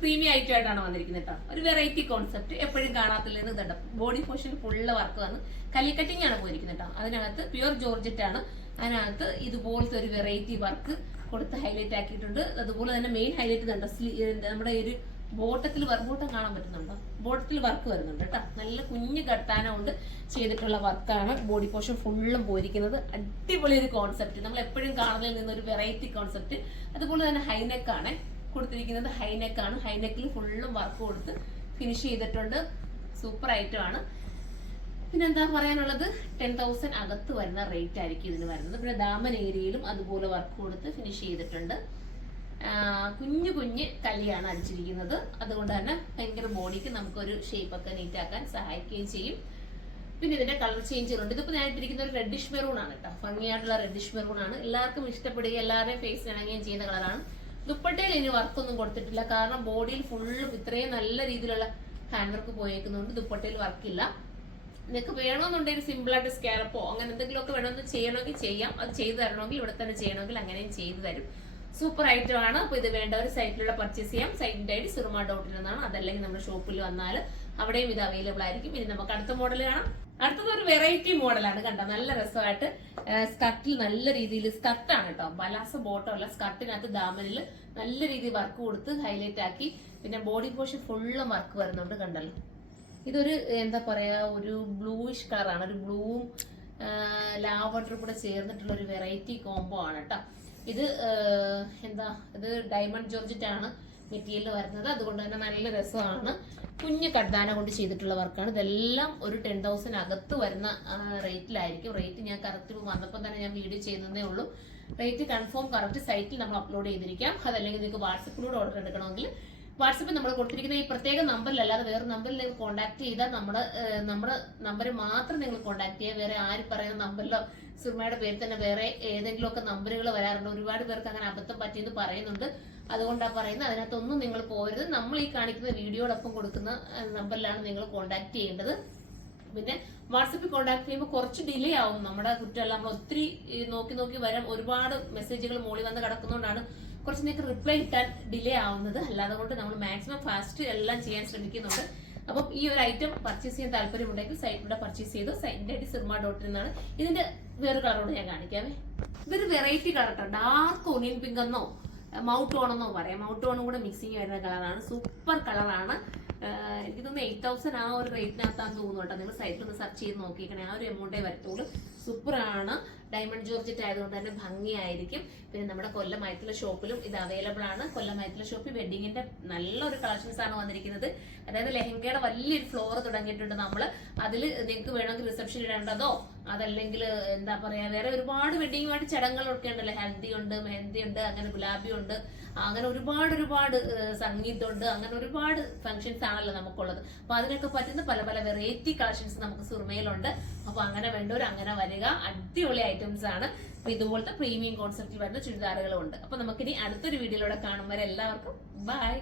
Premium item ആയിട്ടാണ് വന്നിരിക്കുന്നത് കേട്ടോ. ഒരു വെറൈറ്റി കോൺസെപ്റ്റ്, എപ്പോഴും കാണാത്തില്ലെന്ന് ഇതുണ്ട്. ബോഡി പോർഷൻ ഫുള്ള് വർക്ക് വന്ന് കലി കട്ടിങ് ആണ് പോയിരിക്കുന്നത് കേട്ടോ. അതിനകത്ത് പ്യുവർ ജോർജറ്റ് ആണ്. അതിനകത്ത് ഇതുപോലത്തെ ഒരു വെറൈറ്റി വർക്ക് കൊടുത്ത് ഹൈലൈറ്റ് ആക്കിയിട്ടുണ്ട്. അതുപോലെ തന്നെ മെയിൻ ഹൈലൈറ്റ് ഉണ്ട് നമ്മുടെ ഒരു ബോട്ടത്തിൽ ബോട്ടം കാണാൻ പറ്റുന്നുണ്ടോ? ബോട്ടത്തിൽ വർക്ക് വരുന്നുണ്ട് കേട്ടോ. നല്ല കുഞ്ഞു കട്ടാന കൊണ്ട് ചെയ്തിട്ടുള്ള വർക്കാണ്. ബോഡി പോർഷൻ ഫുള്ളും പോയിരിക്കുന്നത്. അടിപൊളി ഒരു കോൺസെപ്റ്റ്, നമ്മൾ എപ്പോഴും കാണുന്നതിൽ നിന്നൊരു വെറൈറ്റി കോൺസെപ്റ്റ്. അതുപോലെ തന്നെ ഹൈനെക്കാണ് കൊടുത്തിരിക്കുന്നത്. ഹൈനെക്കാണ്. ഹൈനെക്കിൽ ഫുള്ളും വർക്ക് കൊടുത്ത് ഫിനിഷ് ചെയ്തിട്ടുണ്ട്. സൂപ്പർ ഐറ്റം ആണ്. പിന്നെന്താ പറയാനുള്ളത്, 10,000 അകത്ത് വരുന്ന റേറ്റ് ആയിരിക്കും ഇതിന് വരുന്നത്. പിന്നെ ദാമൻ ഏരിയയിലും അതുപോലെ വർക്ക് കൊടുത്ത് ഫിനിഷ് ചെയ്തിട്ടുണ്ട്. കുഞ്ഞു കുഞ്ഞ് കല്ലിയാണ് അടിച്ചിരിക്കുന്നത്. അതുകൊണ്ട് തന്നെ ഭയങ്കര ബോഡിക്ക് നമുക്കൊരു ഷേപ്പൊക്കെ നീറ്റാക്കാൻ സഹായിക്കുകയും ചെയ്യും. പിന്നെ ഇതിന്റെ കളർ ചേഞ്ചുകളുണ്ട്. ഇതിപ്പോ ഞാൻ ഇട്ടിരിക്കുന്ന ഒരു റെഡിഷ് മെറൂൺ ആണ് കേട്ടോ. ഭംഗിയായിട്ടുള്ള റെഡിഷ് മെറൂൺ ആണ്. എല്ലാവർക്കും ഇഷ്ടപ്പെടുകയും എല്ലാവരുടെയും ഫേസിന് ഇണങ്ങുകയും ചെയ്യുന്ന കളറാണ്. ദുപ്പട്ടയിൽ ഇനി വർക്കൊന്നും കൊടുത്തിട്ടില്ല, കാരണം ബോഡിയിൽ ഫുള്ളും ഇത്രയും നല്ല രീതിയിലുള്ള ഹാൻഡ് വർക്ക് പോയേക്കുന്നുണ്ട്. ദുപ്പട്ടയിൽ വർക്കില്ല. നിങ്ങൾക്ക് വേണമെന്നുണ്ടെങ്കിൽ സിമ്പിൾ ആയിട്ട് സ്കാലപ്പോ അങ്ങനെ എന്തെങ്കിലുമൊക്കെ വേണമെന്ന് ചെയ്യണമെങ്കിൽ ചെയ്യാം. അത് ചെയ്തു തരണമെങ്കിൽ ഇവിടെ തന്നെ ചെയ്യണമെങ്കിൽ അങ്ങനെയും ചെയ്തു തരും. സൂപ്പർ ഐറ്റം ആണ്. അപ്പൊ ഇത് വേണ്ടവർ സൈറ്റിലൂടെ പർച്ചേസ് ചെയ്യാം. സൈറ്റിന്റെ ഐഡി surma.in എന്നാണ്. അതല്ലെങ്കിൽ നമ്മുടെ ഷോപ്പിൽ വന്നാൽ അവിടെയും ഇത് അവൈലബിൾ ആയിരിക്കും. ഇനി നമുക്ക് അടുത്ത മോഡൽ കാണാം. അടുത്തത് ഒരു വെറൈറ്റി മോഡലാണ് കണ്ടോ. നല്ല രസമായിട്ട് സ്കർട്ടിൽ നല്ല രീതിയിൽ സ്കർട്ടാണ് കേട്ടോ. ബലാസ ബോട്ടം അല്ല, സ്കർട്ടിനകത്ത് ദാമനിൽ നല്ല രീതിയിൽ വർക്ക് കൊടുത്ത് ഹൈലൈറ്റ് ആക്കി. പിന്നെ ബോഡി പോർഷൻ ഫുള്ളും വർക്ക് വരുന്നുണ്ട് കണ്ടല്ലോ. ഇതൊരു എന്താ പറയാ, ഒരു ബ്ലൂയിഷ് കളറാണ്. ഒരു ബ്ലൂവും ലാവണ്ടറും കൂടെ ചേർന്നിട്ടുള്ള ഒരു വെറൈറ്റി കോംബോ ആണ് കേട്ടോ. ഇത് ഇത് ഡയമണ്ട് ജോർജറ്റ് ആണ് മെറ്റീരിയൽ വരുന്നത്. അതുകൊണ്ട് തന്നെ നല്ല രസമാണ്. കുഞ്ഞു കഡ്ഡാന കൊണ്ട് ചെയ്തിട്ടുള്ള വർക്കാണ്. ഇതെല്ലാം ഒരു 10,000 അകത്ത് വരുന്ന റേറ്റിലായിരിക്കും. റേറ്റ് ഞാൻ കറക്റ്റ് വന്നപ്പോൾ തന്നെ ഞാൻ വീഡിയോ ചെയ്യുന്നതേ ഉള്ളൂ. റേറ്റ് കൺഫേം കറക്റ്റ് സൈറ്റിൽ നമ്മൾ അപ്ലോഡ് ചെയ്തിരിക്കാം. അതല്ലെങ്കിൽ നിങ്ങൾക്ക് വാട്സപ്പിലൂടെ ഓർഡർ എടുക്കണമെങ്കിൽ വാട്സപ്പിൽ നമ്മൾ കൊടുത്തിരിക്കുന്ന ഈ പ്രത്യേക നമ്പറിലല്ലാതെ വേറെ നമ്പറിൽ നിങ്ങൾ കോൺടാക്ട് ചെയ്താൽ നമ്മുടെ നമ്പർ മാത്രം നിങ്ങൾ കോൺടാക്ട് ചെയ്യുക. വേറെ ആര് പറയുന്ന നമ്പറിലോ സുർമയുടെ പേരിൽ തന്നെ വേറെ ഏതെങ്കിലുമൊക്കെ നമ്പറുകൾ വരാറുണ്ട്. ഒരുപാട് പേർക്ക് അങ്ങനെ അബദ്ധം പറ്റിയെന്ന് പറയുന്നുണ്ട്. അതുകൊണ്ടാണ് പറയുന്നത്. അതിനകത്തൊന്നും നിങ്ങൾ പോരുത്. നമ്മൾ ഈ കാണിക്കുന്ന വീഡിയോടൊപ്പം കൊടുക്കുന്ന നമ്പറിലാണ് നിങ്ങൾ കോൺടാക്ട് ചെയ്യേണ്ടത്. പിന്നെ വാട്സപ്പിൽ കോൺടാക്ട് ചെയ്യുമ്പോൾ കുറച്ച് ഡിലേ ആവും. നമ്മുടെ കുറ്റമല്ല, നമ്മൾ ഒത്തിരി നോക്കി വരാൻ ഒരുപാട് മെസ്സേജുകൾ മോളിൽ വന്ന് കിടക്കുന്നതുകൊണ്ടാണ് കുറച്ച് നിങ്ങൾക്ക് റിപ്ലൈ കിട്ടാൻ ഡിലേ ആവുന്നത്. അല്ലാതെ കൊണ്ട് നമ്മൾ മാക്സിമം ഫാസ്റ്റ് എല്ലാം ചെയ്യാൻ ശ്രമിക്കുന്നുണ്ട്. അപ്പം ഈ ഒരു ഐറ്റം പർച്ചേസ് ചെയ്യാൻ താല്പര്യമുണ്ടെങ്കിൽ സൈറ്റിലൂടെ പർച്ചേസ് ചെയ്തു. സൈറ്റിന്റെ ഐഡി surma.in എന്നാണ്. ഇതിന്റെ വേറെ കളറോട് ഞാൻ കാണിക്കാമേ. ഇതൊരു വെറൈറ്റി കളർ കേട്ടോ. ഡാർക്ക് ഒനിയൻ പിങ്ക് എന്നോ മൗട്ട് ഓൺ എന്നോ പറയാം. മൗട്ട് ഓണും കൂടെ മിക്സിങ് വരുന്ന കളറാണ്. സൂപ്പർ കളറാണ്. എനിക്ക് തോന്നുന്നു 8,000 ആ ഒരു റേറ്റിനകത്താന്ന് തോന്നുന്നു കേട്ടോ. നിങ്ങൾ സൈറ്റിൽ ഒന്ന് സെർച്ച് ചെയ്ത് നോക്കിക്കണേ. ആ ഒരു എമൗണ്ടേ വരത്തുള്ളൂ. സൂപ്പറാണ്. ഡയമണ്ട് ജോർജറ്റ് ആയതുകൊണ്ട് തന്നെ ഭംഗിയായിരിക്കും. പിന്നെ നമ്മുടെ കൊല്ലം മൈത്തില ഷോപ്പിലും ഇത് അവൈലബിൾ ആണ്. കൊല്ലം മൈത്തില ഷോപ്പിൽ വെഡിങ്ങിന്റെ നല്ലൊരു കളക്ഷൻസ് ആണ് വന്നിരിക്കുന്നത്. അതായത് ലെഹങ്കയുടെ വലിയൊരു ഫ്ലോർ തുടങ്ങിയിട്ടുണ്ട് നമ്മൾ. അതിൽ നിങ്ങൾക്ക് വേണമെങ്കിൽ റിസപ്ഷൻ ഇടേണ്ടതോ അതല്ലെങ്കിൽ എന്താ പറയാ വേറെ ഒരുപാട് വെഡിങ്ങുമായിട്ട് ചടങ്ങുകളൊക്കെ ഉണ്ടല്ലോ. ഹൽദി ഉണ്ട്, മെഹന്തി ഉണ്ട്, അങ്ങനെ ഗുലാബി ഉണ്ട്, അങ്ങനെ ഒരുപാട് സംഗീതമുണ്ട്. അങ്ങനെ ഒരുപാട് ഫംഗ്ഷൻസ് ആണല്ലോ നമുക്കുള്ളത്. അപ്പൊ അതിനൊക്കെ പറ്റുന്ന പല പല വെറൈറ്റി കളക്ഷൻസ് നമുക്ക് സുർമയിലുണ്ട്. അപ്പൊ അങ്ങനെ വേണ്ടവർ അങ്ങനെ വരിക. അടിപൊളി ഐറ്റംസ് ആണ്. അപ്പൊ ഇതുപോലത്തെ പ്രീമിയം കോൺസെപ്റ്റിൽ വരുന്ന ചുരിദാറുകളും ഉണ്ട്. അപ്പൊ നമുക്കിനി അടുത്തൊരു വീഡിയോയിലൂടെ കാണും വരെ എല്ലാവർക്കും ബൈ.